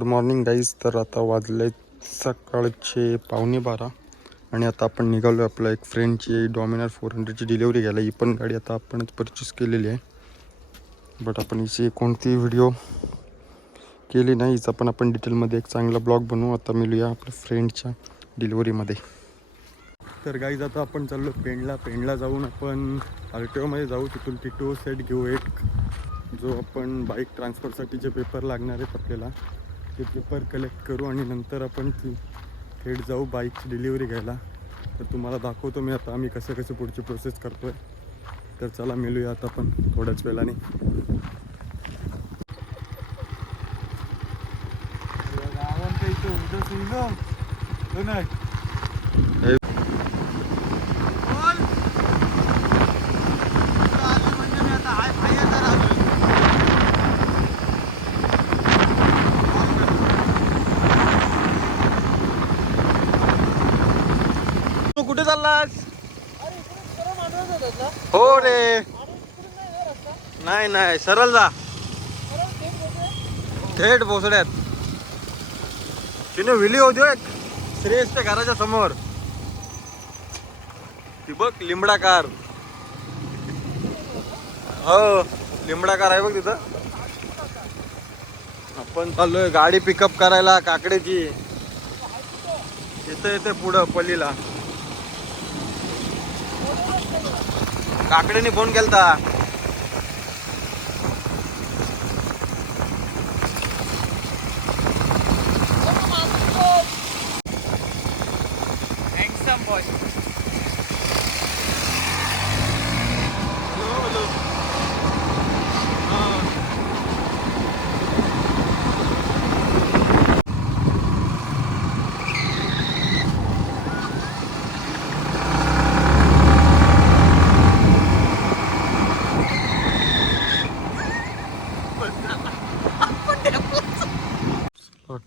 Good morning guys. तर आता वाजले सकाळचे 11:15 आणि आता आपण निघालो आपल्या एक फ्रेंडची डॉमिनर 400ची डिलिव्हरी घ्यायला. ही पण गाडी आता आपणच परचेस केलेली आहे, बट आपण हिची कोणती व्हिडिओ केली नाही. हिचा पण आपण डिटेलमध्ये एक चांगला ब्लॉग बनवू. आता मिळूया आपल्या फ्रेंडच्या डिलिव्हरीमध्ये. तर गाईज आता आपण चाललो पेंडला जाऊन आपण RTOमध्ये जाऊ. तिथून TTO सेट घेऊ एक, जो आपण बाईक ट्रान्सफरसाठी जे पेपर लागणार आहेत आपल्याला ते पेपर कलेक्ट करू आणि नंतर आपण ती थेट जाऊ बाईकची डिलिव्हरी घ्यायला. तर तुम्हाला दाखवतो मी आता आम्ही कसं पुढची प्रोसेस करतो आहे. तर चला मिळूया आता आपण थोड्याच वेळाने. कुठे चाललास? हो रे, नाही सरळ जा, थेट भोसड्यात. तिने विली होती एक श्रेयसच्या घराच्या समोर. ती बघ लिंबडा कार. हो लिंबडा कार आहे बघ तिथं. आपण चाललोय गाडी पिकअप करायला काकड्याची. येते पुढं पल्लीला. काकड्याने फोन केलता.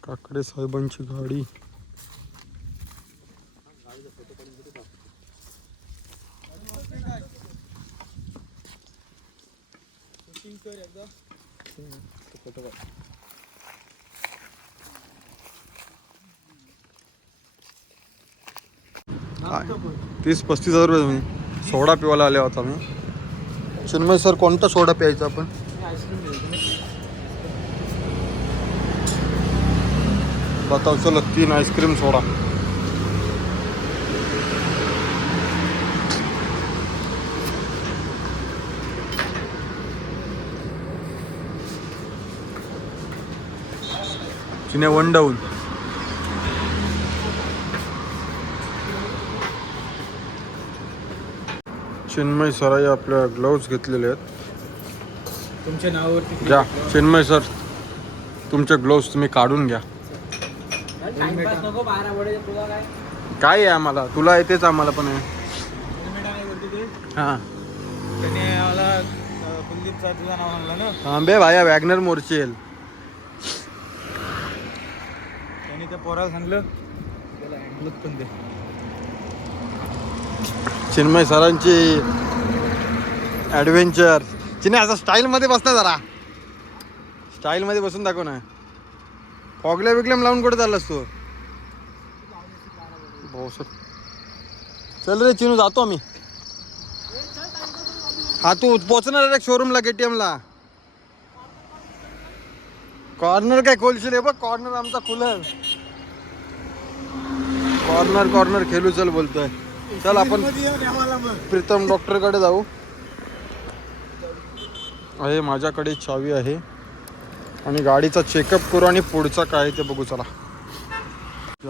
काकडे साहेबांची गाडी. ₹30-35 तुम्ही सोडा पिवायला आले होता मी. चिन्मय सर, कोणता सोडा प्यायचा आपण? बताओ. चलो 3 आइसक्रीम सोडा. चिन्हे 1 डाऊन. चिन्मय सराई आपल्या ग्लोव्ज घेतलेले आहेत. तुमच्या नावावरती घ्या चिन्मय सर, तुमचे ग्लोव्ज तुम्ही काढून घ्या. काय आहे आम्हाला, तुला येतेच आम्हाला पण आहे. हां त्याने मला कुलदीप सर तुझं नाव आणलं ना. हां बे भाया वॅगनर मोर्चेल. त्याने त्या पोराला सांगलं त्याला हँडलच पण दे. चिन्मय सरांची ॲडव्हेंचर. चिन्मय असं स्टाईलमध्ये बस ना, जरा स्टाईलमध्ये बसून दाखव ना. फॉगल्या बिगल्याम लावून कुठे चाललास तू? भाऊ सर चल रे चिनू, जातो आम्ही. हा तू पोचणार आहे शोरूमला KTMला. कॉर्नर काय खोलशील? बघ कॉर्नर आमचा खुलेल. कॉर्नर खेळू चल बोलतोय. चल आपण प्रीतम डॉक्टरकडे जाऊ. आहे माझ्याकडे चावी आहे आणि गाडीचा चेकअप करू आणि पुढचा काय ते बघू. चला.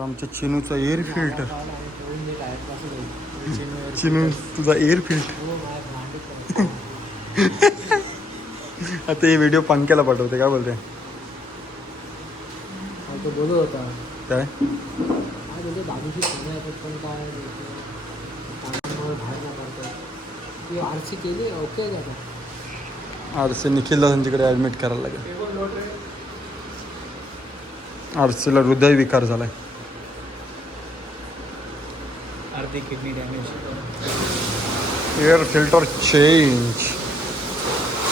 आमच्या चिनूचा एअर फिल्टर. चिनू तुझा एअर फिल्टर. आता हे व्हिडिओ पंक्याला पाठवते. काय बोलते? बोलत होता काय आरसी केली. ओके RC निखिलला त्यांच्याकडे ॲडमिट करायला लागेल. RCला हृदयविकार झालाय. अर्धी kidney damage. Air filter change.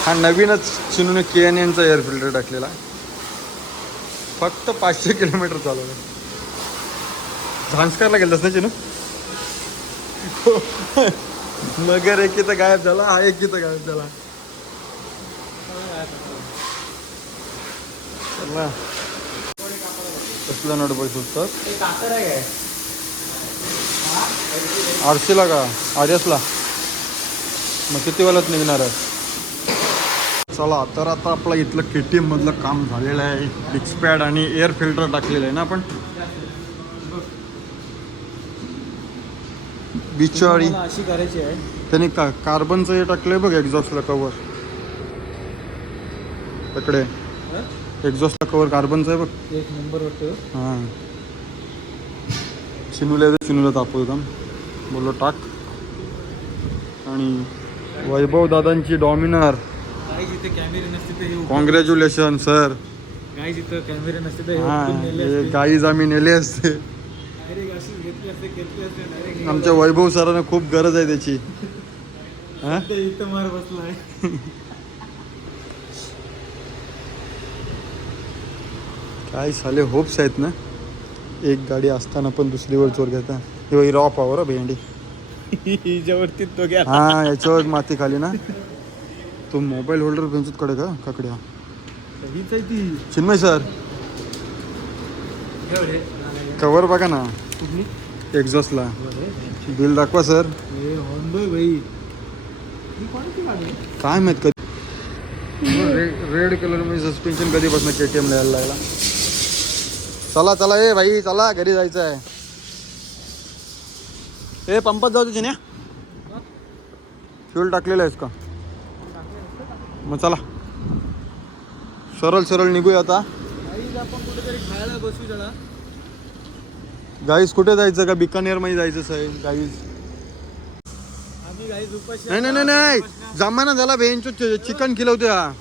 हा नवीनच चिनूने KNNचा एअर फिल्टर टाकलेला. फक्त 500 किलोमीटर चालवलं. झांस्कारला गेलंस ना चिनू? मगर एक इथं गायब झाला, हा एक इथं गायब झाला. चला कसला नट बस सुटतात आरसीला का आर्यसला मग किती वेळात निघणार आहे. चला तर आता आपला इथलं KTM मधलं काम झालेलं आहे. डिक्स पॅड आणि एअर फिल्टर टाकलेलं आहे ना आपण बिचारी. अशी करायची आहे. त्याने कार्बनचं हे टाकलंय बघ एक्झॉस्टला कवर. तकडे एक्झॉस्टला कवर कार्बनचं आहे बघ. एक नंबर वाटतं. हां चिनूला तापवतो काम बोललो टाक. आणि वैभव दादांची डॉमिनर. गाई जिथे कॅमेरे नसते ते हे कॉंग्रॅच्युलेशन सर. गाई जिथं कॅमेरे नसते ते हे हां उचलून नेले हे असते. गाईज आम्ही नेले असते. डायरेक्ट अशी घेतली असते डायरेक्ट. आमच्या वैभव सरांना खूप गरज आहे त्याची. हां इथं मार बसलाय. काय साले होप्स आहेत ना. एक गाडी असताना पण दुसरीवर जोर घेता. हे रॉ पॉवर भेंडी. हिच्यावरती तो गेला. हां याच्यावर माती खाली ना. तो मोबाईल होल्डर बेंचत कडे का काकडे हीच आहे ती. चिन्मय सर कवर बघा ना कुठली? एक्झॉस्टला. बिल दाखवा सर. हे होंडोय भाई. ही कोणती गाडी आहे? काय माहित कधी रेड कलर मध्ये सस्पेन्शन कधीपासून KTM ला यायला लागला. चला चला ए भाई चला घरी जायचं आहे. ए पंपात जाऊ तुझ्या न्या फ्यूल टाकलेलं आहेस का मग चला सरळ सरळ निघूया आता. गाईज आपण कुठेतरी खायला बसू जरा. गाईज कुठे जायचं का बिकानेर मध्ये जायचं साहेब गाईज. आम्ही गाईज उपाशी. नाही नाही नाही नाही जमाना झाला बेंचो चिकन खिलवत्या.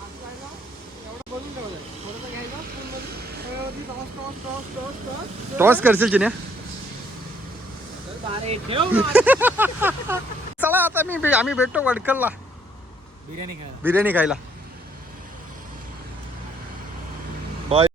टॉस करशील चिन्या. चला आता आम्ही भेटतो वडकरला बिर्याणी खायला. बिर्याणी खायला.